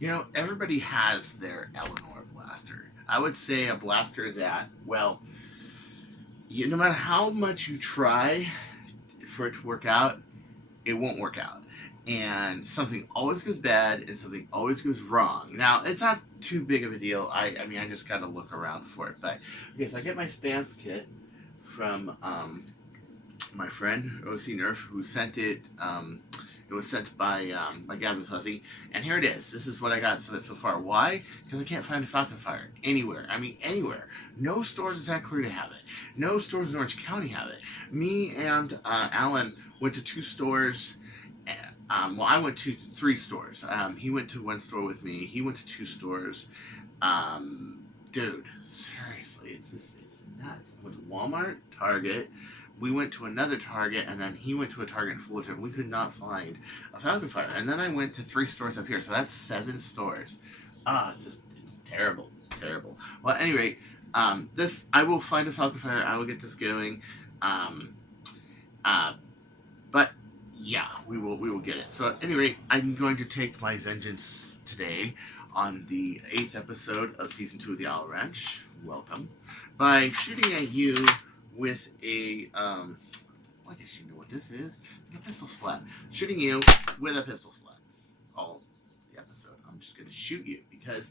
You know, everybody has their Eleanor blaster. I would say a blaster that, well, no matter how much you try for it to work out, it won't work out. And something always goes bad and something always goes wrong. Now, it's not too big of a deal. I mean, I just got to look around for it. But, okay, so I get my Spamf kit from my friend, OC Nerf, who sent it. It was sent by Gavin Fuzzy. And here it is. This is what I got so far. Why? Because I can't find a Falcon Fire anywhere. I mean, anywhere. No stores in Santa Clarita have it. No stores in Orange County have it. Me and Alan went to 2 stores. Well, I went to 3 stores. He went to 1 store with me. He went to 2 stores. Dude, seriously, it's nuts. I went to Walmart, Target. We went to another Target, and then he went to a Target in Fullerton. We could not find a Falcon Fire. And then I went to 3 stores up here, so that's 7 stores. It's terrible, terrible. Well, at any rate, this, I will find a Falcon Fire. I will get this going. But yeah, we will get it. So at any rate, I'm going to take my vengeance today on the 8th episode of Season 2 of the Owl Ranch. Welcome. By shooting at you with a, I guess you know what this is. It's a pistol splat. Shooting you with a pistol splat. All the episode. I'm just going to shoot you because,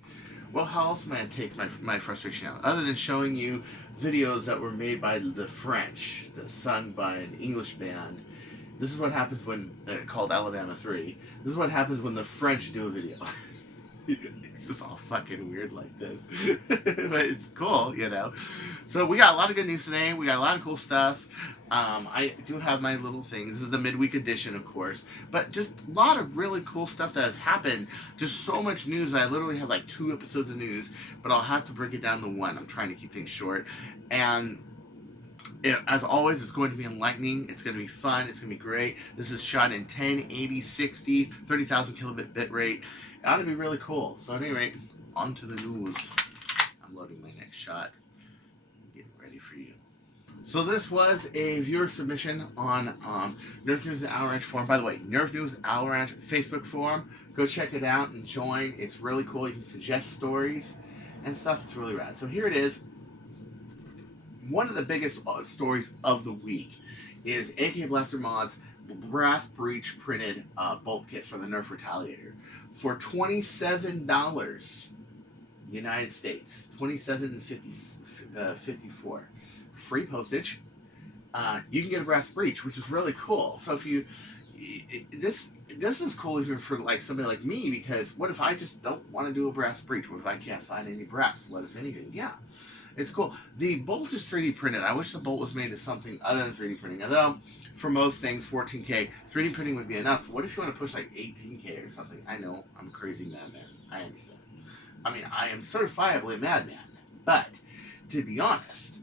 well, how else am I going to take my frustration out? Other than showing you videos that were made by the French, that's sung by an English band. This is what happens when, called Alabama 3. This is what happens when the French do a video. It's just all fucking weird like this. But it's cool, you know. So we got a lot of good news today. We got a lot of cool stuff. I do have my little things. This is the midweek edition, of course. But just a lot of really cool stuff that has happened. Just so much news. I literally have like 2 episodes of news. But I'll have to break it down to 1. I'm trying to keep things short. And as always, it's going to be enlightening. It's going to be fun. It's going to be great. This is shot in 1080, 60, 30,000 kilobit bit rate. It ought to be really cool. So at any rate, on to the news. I'm loading my next shot. I'm getting ready for you. So this was a viewer submission on Nerf News and Owl Ranch forum. By the way, Nerf News Owl Ranch Facebook forum. Go check it out and join. It's really cool. You can suggest stories and stuff. It's really rad. So here it is. One of the biggest stories of the week is AK Blaster Mods brass breech printed bolt kit for the Nerf Retaliator for $27 United States, $27.54 free postage. You can get a brass breech, which is really cool. So if you this is cool even for like somebody like me, because what if I just don't want to do a brass breech? What if I can't find any brass? What if anything? Yeah. It's cool. The bolt is 3D printed. I wish the bolt was made of something other than 3D printing. Although, for most things, 14K, 3D printing would be enough. What if you want to push like 18K or something? I know, I'm a crazy madman. I understand. I mean, I am certifiably a madman. But, to be honest,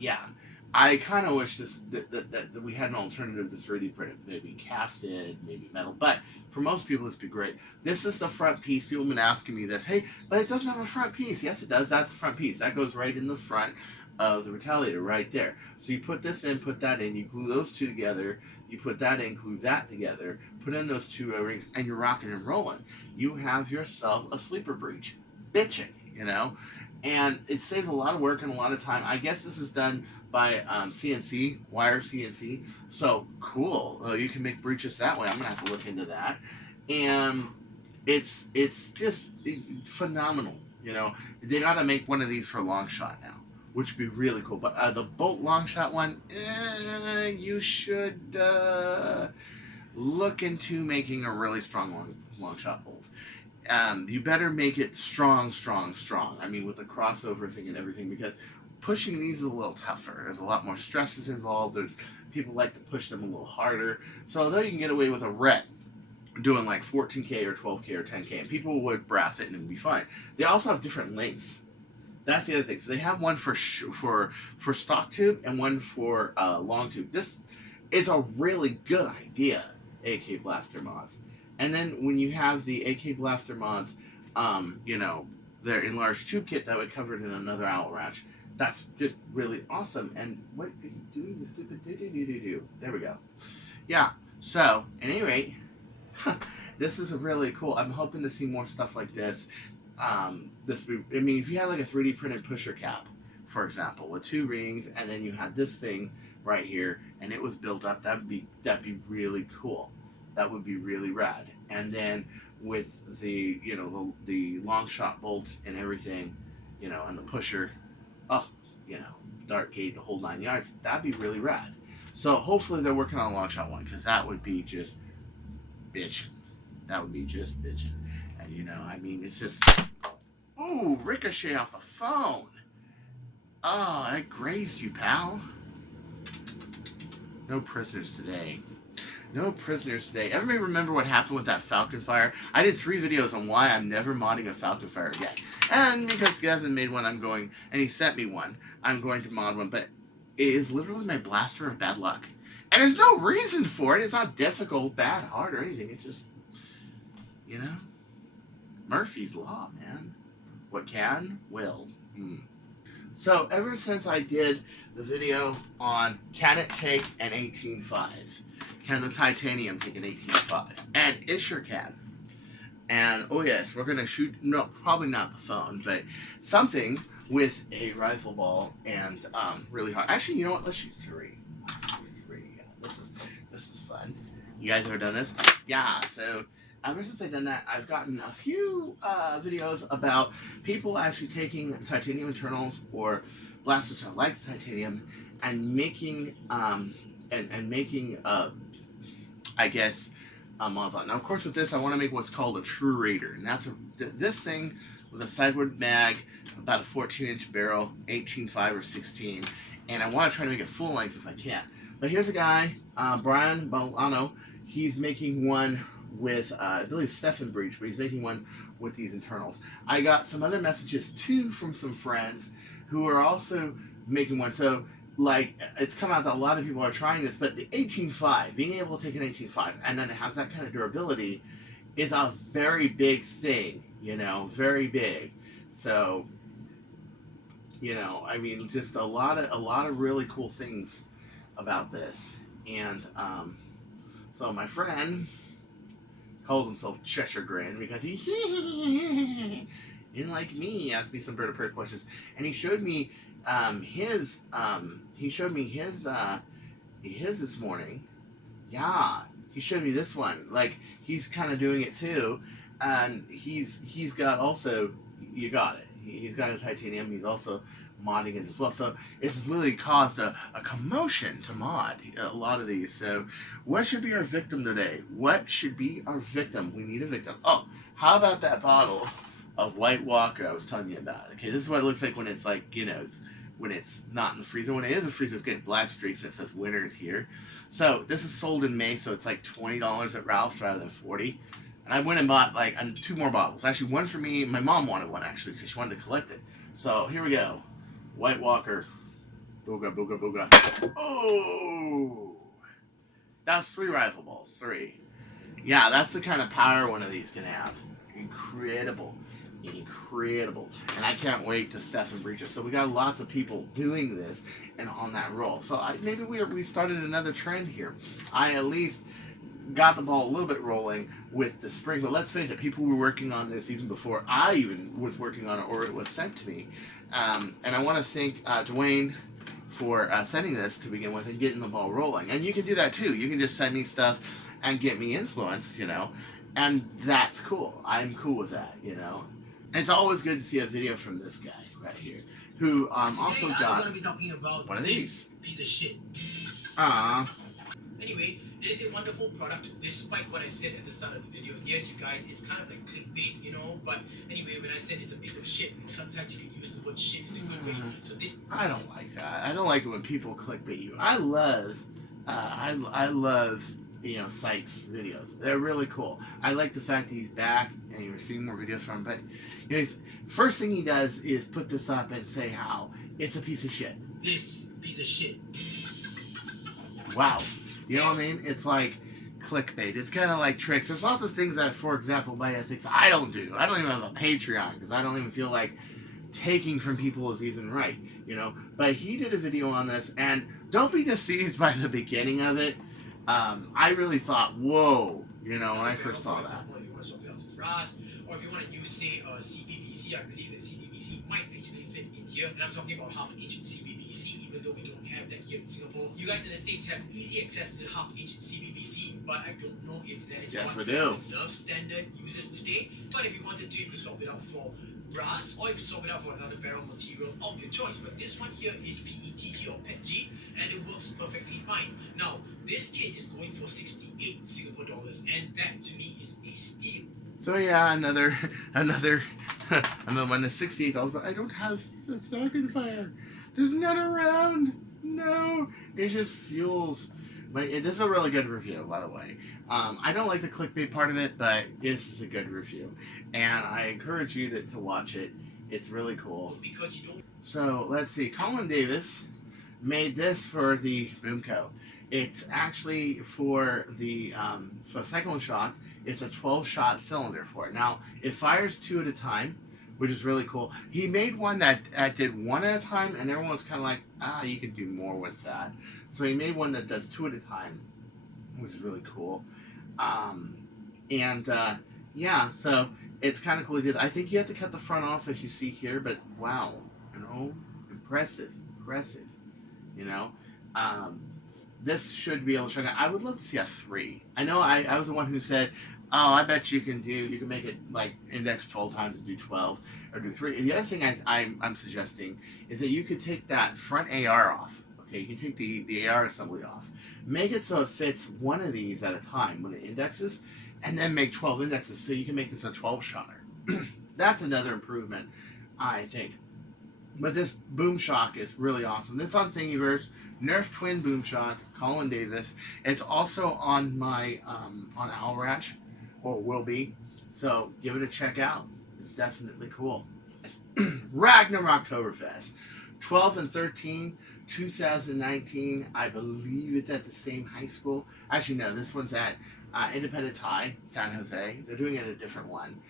yeah. I kind of wish that we had an alternative to 3D printed. Maybe casted, maybe metal. But for most people, this would be great. This is the front piece. People have been asking me this. Hey, but it doesn't have a front piece. Yes, it does. That's the front piece. That goes right in the front of the Retaliator right there. So you put this in, put that in. You glue those 2 together. You put that in, glue that together. Put in those 2 O-rings, and you're rocking and rolling. You have yourself a sleeper breech. Bitching, you know? And it saves a lot of work and a lot of time. I guess this is done by CNC, wire CNC. So, cool. You can make breeches that way. I'm going to have to look into that. And it's just phenomenal, you know. They got to make one of these for long shot now, which would be really cool. But the bolt long shot one, you should look into making a really strong long shot bolt. You better make it strong. I mean, with the crossover thing and everything, because pushing these is a little tougher. There's a lot more stresses involved. There's people like to push them a little harder. So although you can get away with a ret doing like 14K or 12K or 10K, and people would brass it and it would be fine. They also have different lengths. That's the other thing. So they have one for stock tube and one for long tube. This is a really good idea, AK Blaster Mods. And then when you have the AK Blaster Mods, you know, their enlarged tube kit that would cover it in another Owl Ranch, that's just really awesome. And what are you doing, you stupid do? There we go. Yeah, so, at any rate, this is really cool. I'm hoping to see more stuff like this. I mean, if you had like a 3D printed pusher cap, for example, with 2 rings, and then you had this thing right here, and it was built up, that'd be really cool. That would be really rad. And then with the, you know, the long shot bolt and everything, you know, and the pusher, oh, you know, dart gate, the whole 9 yards, that'd be really rad. So hopefully they're working on a long shot one, because that would be just bitchin'. That would be just bitchin'. And you know, I mean, it's just, ooh, ricochet off the phone. Oh, I grazed you, pal. No prisoners today. No prisoners today. Everybody remember what happened with that Falcon Fire? I did 3 videos on why I'm never modding a Falcon Fire again. And because Gavin made one, and he sent me one, I'm going to mod one, but it is literally my blaster of bad luck. And there's no reason for it. It's not difficult, bad, hard, or anything. It's just, you know, Murphy's Law, man. What can, will. So ever since I did the video on can it take an 18.5, can the titanium take an 18.5, and it sure can. And oh yes, we're gonna shoot, no, probably not the phone, but something with a rifle ball and really hard. Actually, you know what? Let's shoot 3. Yeah, this is fun. You guys ever done this? Yeah. So ever since I've done that, I've gotten a few videos about people actually taking titanium internals or blasters that like titanium and making I guess mods on. Now, of course, with this, I want to make what's called a true raider, and that's this thing with a sideward mag, about a 14-inch barrel, 18.5 or 16, and I want to try to make it full length if I can. But here's a guy, Brian Bolano. He's making one with, I believe, Stefan Breach, but he's making one with these internals. I got some other messages, too, from some friends who are also making one. So, like, it's come out that a lot of people are trying this, but the 18.5, being able to take an 18.5, and then it has that kind of durability, is a very big thing, you know, very big. So, you know, I mean, just a lot of really cool things about this. And so my friend calls himself Cheshire Grin because he didn't like me. He asked me some bird of prey questions, and he showed me his this morning. Yeah, he showed me this one. Like, he's kind of doing it too, and he's got also, you got it. He's got a titanium. He's also modding it as well. So it's really caused a commotion to mod a lot of these. So what should be our victim today? What should be our victim? We need a victim. Oh, how about that bottle of White Walker I was telling you about? Okay, this is what it looks like when it's like, you know, when it's not in the freezer. When it is in the freezer, it's getting black streaks and it says winners here. So this is sold in May, so it's like $20 at Ralph's rather than $40. And I went and bought like 2 more bottles. Actually, one for me. My mom wanted one actually because she wanted to collect it. So here we go. White Walker. Booga, booga, booga. Oh! That's 3 rifle balls. 3. Yeah, that's the kind of power one of these can have. Incredible. Incredible. And I can't wait to Stefan Breacher. So we got lots of people doing this and on that roll. So maybe we started another trend here. I at least got the ball a little bit rolling with the spring. But let's face it, people were working on this even before I even was working on it or it was sent to me. And I want to thank Dwayne for sending this to begin with and getting the ball rolling. And you can do that too. You can just send me stuff and get me influenced, you know. And that's cool. I'm cool with that, you know. And it's always good to see a video from this guy right here, who also got. I'm gonna be talking about one of this piece of shit. Anyway, it is a wonderful product, despite what I said at the start of the video. Yes, you guys, it's kind of like clickbait, you know. But anyway, when I said it's a piece of shit, sometimes you can use the word shit in a good way. So this. I don't like that. I don't like it when people clickbait you. I love, I love, you know, Sykes videos. They're really cool. I like the fact that he's back and you're seeing more videos from him. But you know, first thing he does is put this up and say how it's a piece of shit. This piece of shit. Wow. You know what I mean? It's like clickbait. It's kind of like tricks. There's lots of things that, for example, by ethics, I don't do. I don't even have a Patreon because I don't even feel like taking from people is even right, you know. But he did a video on this, and don't be deceived by the beginning of it. I really thought, whoa, You know, when I first saw for that. example, if you want to swap it out to brass, or if you want to use, say, CBBC, I believe that CBBC might actually fit in here. And I'm talking about half-inch CBBC, even though we don't have that here in Singapore. You guys in the States have easy access to half-inch CBBC, but I don't know if that is what the Nerf standard uses today. But if you wanted to, you could swap it out for brass, or you could swap it out for another barrel material of your choice. But this one here is PETG or PETG, and it works perfectly fine. Now, this kit is going for 68 Singapore dollars, and that to me is a steal. So yeah, another one that's $68, but I don't have the socket fire. There's none around. No, it's just fuels. But this is a really good review, by the way. I don't like the clickbait part of it, but this is a good review, and I encourage you to watch it. It's really cool. Because you don't. So let's see. Colin Davis made this for the Boomco. It's actually for the cyclone shock. It's a 12-shot cylinder for it. Now it fires 2 at a time, which is really cool. He made one that did 1 at a time, and everyone was kind of like, you could do more with that. So he made one that does 2 at a time, which is really cool. Yeah, so it's kind of cool he did. I think you have to cut the front off, as you see here, but wow, you know, impressive, you know. This should be able to show. I would love to see a 3. I know I was the one who said, oh, I bet you can make it like index 12 times and do 12 or do 3. The other thing I'm suggesting is that you could take that front AR off. Okay, you can take the AR assembly off. Make it so it fits one of these at a time when it indexes, and then make 12 indexes so you can make this a 12-shotter. That's another improvement, I think. But this Boomshot is really awesome. It's on Thingiverse. Nerf Twin Boomshot, Colin Davis. It's also on my on Alratch, or will be. So give it a check out. It's definitely cool. Ragnarok Oktoberfest, 12 and 13, 2019. I believe it's at the same high school. Actually, no, this one's at Independence High, San Jose. They're doing it at a different one.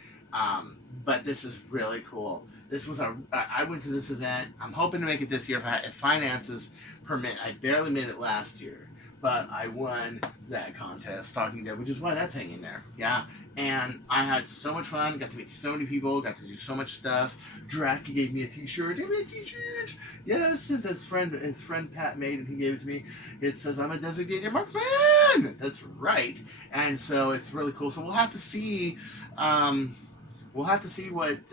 But this is really cool. This was I went to this event. I'm hoping to make it this year if finances permit. I barely made it last year, but I won that contest, Talking Dead, which is why that's hanging there. Yeah, and I had so much fun. Got to meet so many people. Got to do so much stuff. Drac gave me a T-shirt. Give me a T-shirt. Yes, that his friend Pat made, and he gave it to me. It says I'm a designated marksman. That's right. And so it's really cool. So we'll have to see. We'll have to see what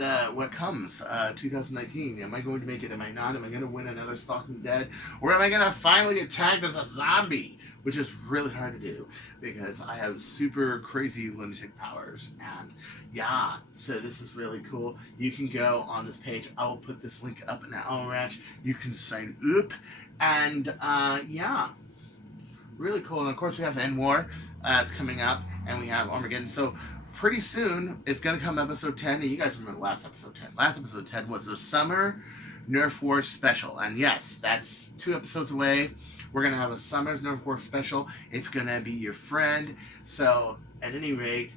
comes 2019. Am I going to make it? Am I not? Am I going to win another Stalking Dead? Or am I going to finally get tagged as a zombie? Which is really hard to do because I have super crazy lunatic powers. And yeah, so this is really cool. You can go on this page. I will put this link up in the Alratch. You can sign up. And yeah, really cool. And of course we have End War. It's coming up. And we have Armageddon. So pretty soon, it's going to come episode 10. And you guys remember last episode 10. Last episode 10 was the Summer Nerf War Special. And yes, that's 2 episodes away. We're going to have a Summer's Nerf War Special. It's going to be your friend. So, at any rate,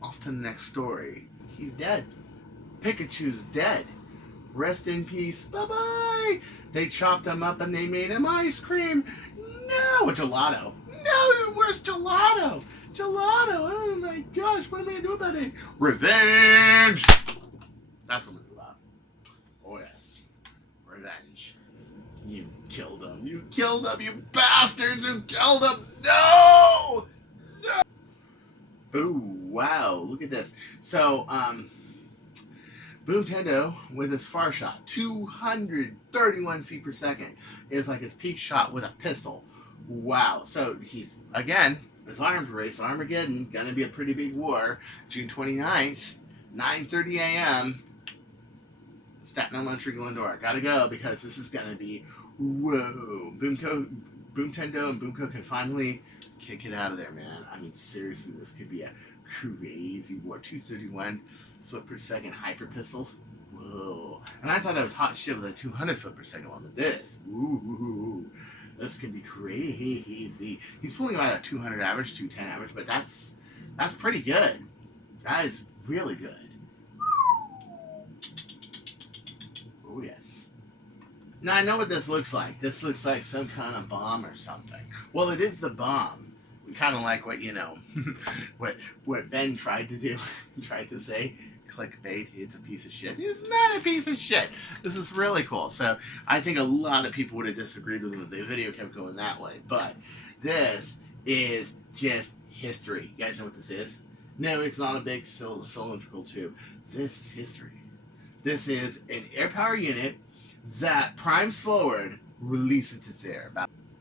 off to the next story. He's dead. Pikachu's dead. Rest in peace. Bye-bye. They chopped him up and they made him ice cream. No, a gelato. No, where's gelato? Gelato, oh my gosh, what am I going to do about it? Revenge! That's what I'm going to do about. Oh yes, revenge. You killed him, you bastards, you killed him! No! Ooh, wow, look at this. So, Boom Tendo with his far shot, 231 feet per second, is like his peak shot with a pistol. Wow, so he's, again, this arms race, Armageddon, gonna be a pretty big war. June 29th, 9:30 a.m. Staten Elementary, Glendora. Gotta go because this is gonna be whoa. Boom Tendo and Boomco can finally kick it out of there, man. I mean, seriously, this could be a crazy war. 231 foot per second hyper pistols. Whoa. And I thought I was hot shit with a 200 foot per second one, but this, ooh. This can be crazy. He's pulling about a 200 average, 210 average, but that's pretty good. That is really good. Oh yes. Now I know what this looks like. This looks like some kind of bomb or something. Well, it is the bomb. kind of like what, you know, what Ben tried to do, tried to say. Clickbait, it's a piece of shit. It's not a piece of shit. This is really cool. So I think a lot of people would have disagreed with him if the video kept going that way. But this is just history. You guys know what this is? No, it's not a big cylindrical tube. This is history. This is an air power unit that primes forward, releases its air.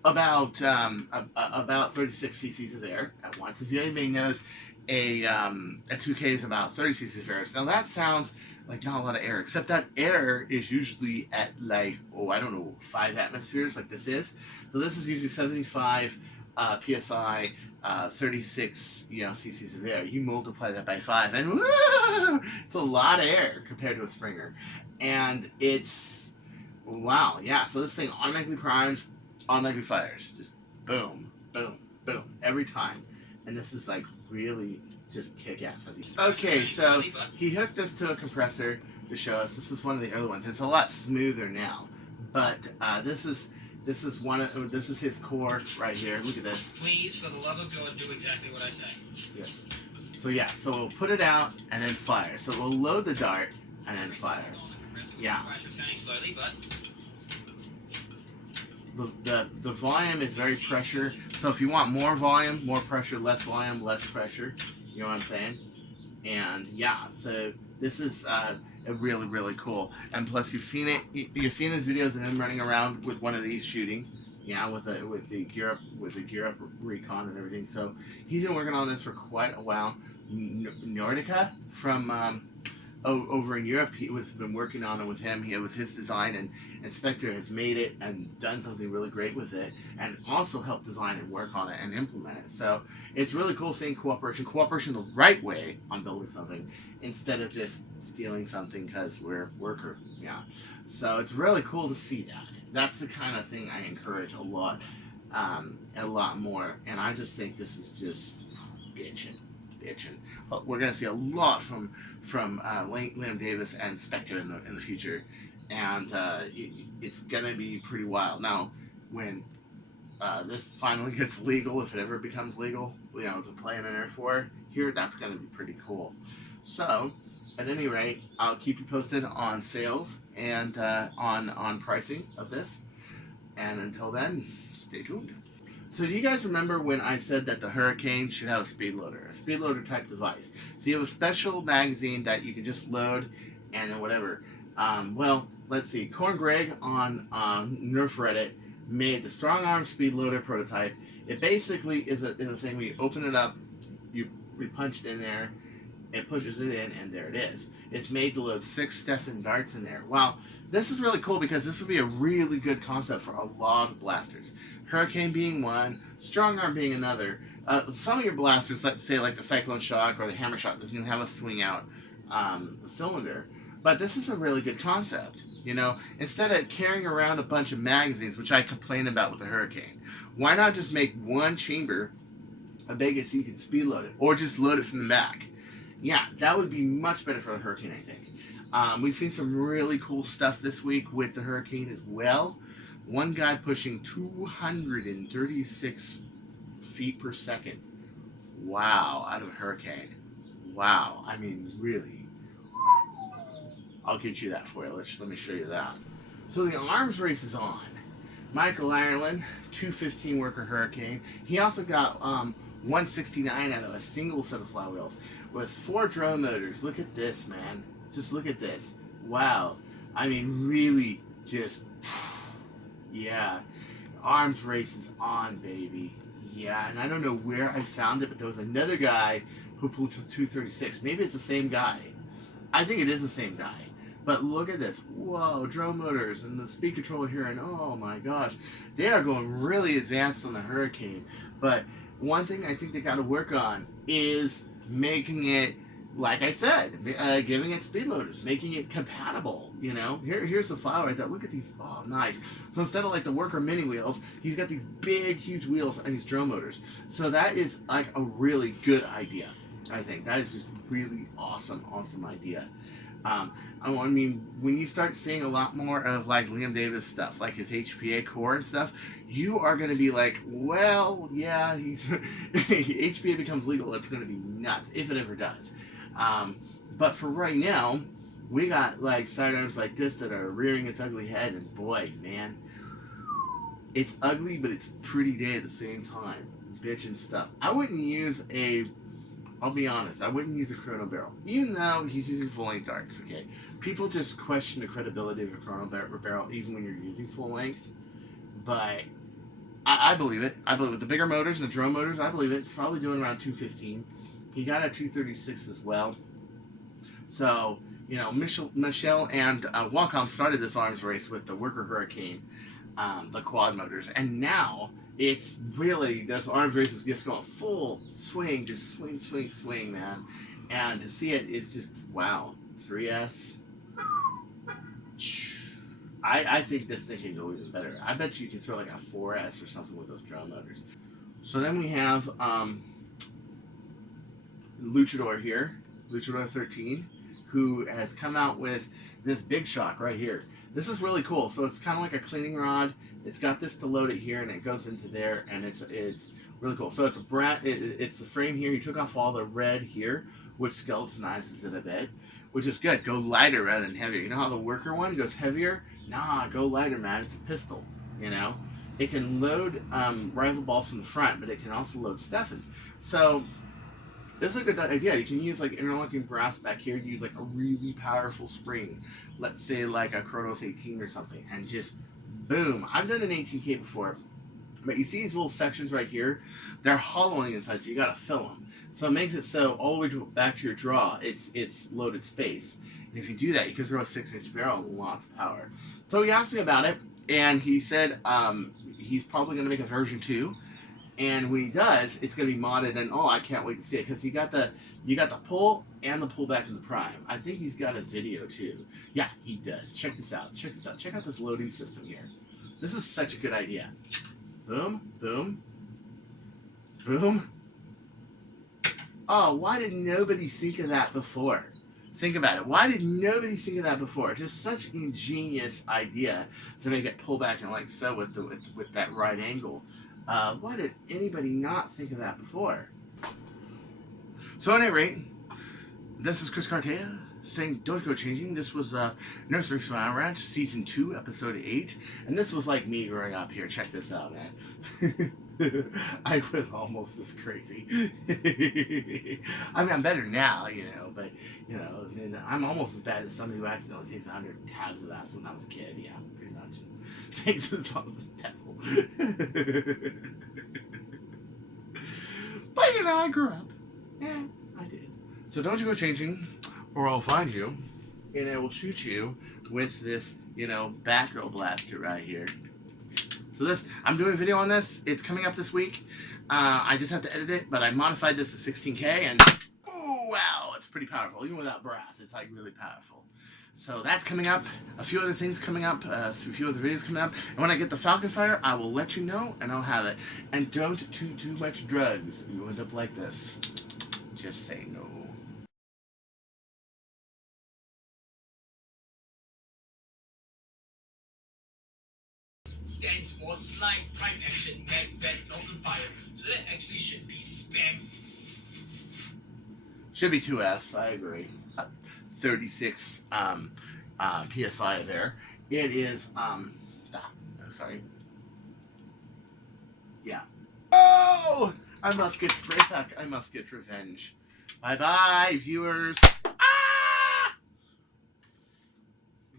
About 36 cc's of air at once. If anybody knows, a 2K is about 30 cc's of air. Now that sounds like not a lot of air, except that air is usually at like, oh, I don't know, 5 atmospheres like this is. So this is usually 75 psi, 36 cc's of air. You multiply that by 5 and woo, it's a lot of air compared to a Springer. And it's, wow, yeah, so this thing automatically primes, automatically fires. Just boom, boom, boom, every time. And this is like really just kick-ass. Okay, so he hooked this to a compressor to show us. This is one of the other ones. It's a lot smoother now, but this is his core right here. Look at this. Please, for the love of God, do exactly what I say. Yeah. So we'll put it out and then fire. So we'll load the dart and then fire. Yeah. The volume is very pressure. So if you want more volume, more pressure, less volume, less pressure. You know what I'm saying? And yeah, so this is really, really cool. And plus, you've seen it. You've seen his videos of him running around with one of these shooting. Yeah, with the gear up recon and everything. So he's been working on this for quite a while. Nordica from over in Europe, he was been working on it with him. It was his design, and Spectre has made it and done something really great with it, and also helped design and work on it and implement it. So it's really cool seeing cooperation the right way on building something, instead of just stealing something because we're worker. Yeah, so it's really cool to see that. That's the kind of thing I encourage a lot more, and I just think this is just bitching. But we're gonna see a lot from Liam Davis and Spectre in the future, and it's gonna be pretty wild. Now, when this finally gets legal, if it ever becomes legal, to play in an Air 4 here, that's gonna be pretty cool. So, at any rate, I'll keep you posted on sales and on pricing of this. And until then, stay tuned. So do you guys remember when I said that the Hurricane should have a Speedloader type device? So you have a special magazine that you can just load and then whatever. Well, let's see. Corn Greg on Nerf Reddit made the Strong Arm Speedloader prototype. It basically is a thing where you open it up, we punch it in there, it pushes it in, and there it is. It's made to load 6 Stefan darts in there. Wow, this is really cool because this would be a really good concept for a lot of blasters. Hurricane being one, Strong Arm being another. Some of your blasters, let's say like the Cyclone Shock or the Hammer Shock, doesn't even have a swing out cylinder. But this is a really good concept. Instead of carrying around a bunch of magazines, which I complain about with the Hurricane, why not just make one chamber a big so you can speed load it, or just load it from the back? Yeah, that would be much better for the Hurricane, I think. We've seen some really cool stuff this week with the Hurricane as well. One guy pushing 236 feet per second. Wow, out of a Hurricane. Wow, I mean, really. I'll get you that for you. Let me show you that. So the arms race is on. Michael Ireland, 215 worker Hurricane. He also got 169 out of a single set of flywheels with 4 drone motors. Look at this, man. Just look at this. Wow. I mean, really just... Yeah, arms race is on, baby. Yeah, and I don't know where I found it, but there was another guy who pulled to 236. Maybe it's the same guy. I think it is the same guy. But look at this. Whoa, drone motors and the speed controller here, and oh my gosh. They are going really advanced on the Hurricane. But one thing I think they got to work on is making it, like I said, giving it speed loaders, making it compatible. Here's the flower right there. Look at these. Oh, nice. So instead of like the worker mini wheels, he's got these big, huge wheels and these drone motors. So that is like a really good idea. I think that is just really awesome idea. I mean, when you start seeing a lot more of like Liam Davis stuff, like his HPA core and stuff, you are going to be like, well, yeah, HPA becomes legal. It's going to be nuts if it ever does. But for right now, we got like sidearms like this that are rearing its ugly head, and boy, man, it's ugly, but it's pretty day at the same time. Bitch and stuff. I wouldn't use I'll be honest, I wouldn't use a chrono barrel, even though he's using full length darts. Okay, people just question the credibility of a chrono barrel, even when you're using full length. But I believe it. I believe it. The bigger motors and the drone motors, I believe it. It's probably doing around 215. He got a 236 as well. So Michelle and Wacom started this arms race with the Worker Hurricane, the quad motors, and now it's really, those arms races just going full swing, just swing, man. And to see it is just, wow. 3S. I think this thing can go even better. I bet you can throw like a 4S or something with those drone motors. So then we have Luchador here, Luchador 13, who has come out with this big shock right here. This is really cool. So it's kind of like a cleaning rod. It's got this to load it here, and it goes into there, and it's really cool. So it's it's the frame here. He took off all the red here, which skeletonizes it a bit, which is good. Go lighter rather than heavier. You know how the Worker one goes heavier? Nah, go lighter, man. It's a pistol. It can load rifle balls from the front, but it can also load Steffens. So this is a good idea. You can use like interlocking brass back here. You use like a really powerful spring, let's say like a Kronos 18 or something, and just boom. I've done an 18K before, but you see these little sections right here? They're hollowing inside, so you gotta fill them. So it makes it so all the way back to your draw, it's loaded space. And if you do that, you can throw a 6-inch barrel and lots of power. So he asked me about it, and he said he's probably gonna make a version 2. And when he does, it's going to be modded, and I can't wait to see it, because you got the pull and the pull back in the prime. I think he's got a video too. Yeah, he does. Check this out. Check out this loading system here. This is such a good idea. Boom, boom, boom. Oh, why did nobody think of that before? Think about it. Why did nobody think of that before? Just such an ingenious idea to make it pull back and like so with that right angle. Why did anybody not think of that before? So at any rate, this is Chris Cartaya saying don't go changing. This was Nursery Smile Ranch Season 2, Episode 8. And this was like me growing up here. Check this out, man. I was almost this crazy. I mean, I'm better now, but, I'm almost as bad as somebody who accidentally takes 100 tabs of acid when I was a kid. Yeah, pretty much. Takes the bones of the devil. But, I grew up. Yeah, I did. So don't you go changing, or I'll find you, and I will shoot you with this, Batgirl blaster right here. So I'm doing a video on this. It's coming up this week. I just have to edit it, but I modified this to 16K, and oh wow, it's pretty powerful. Even without brass, it's like really powerful. So that's coming up. A few other things coming up. A few other videos coming up. And when I get the Falcon Fire, I will let you know, and I'll have it. And don't do too much drugs. You end up like this. Just say no. Stands for Slide Prime Action Mag Vent Falcon Fire. So that actually should be spam. Should be 2Fs, I agree. 36 PSI there. It is, sorry. Yeah. Oh! I must get revenge. Bye-bye, viewers. Ah!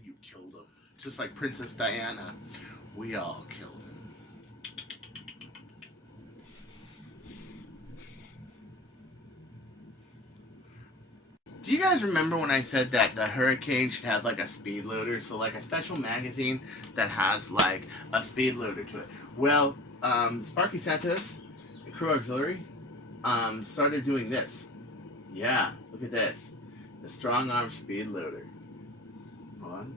You killed him. Just like Princess Diana. We all killed him. Do you guys remember when I said that the Hurricane should have like a Speedloader? So like a special magazine that has like a Speedloader to it. Well, Sparky Santos and Crew Auxiliary started doing this. Yeah, look at this. The Strong Arm Speedloader. Hold on.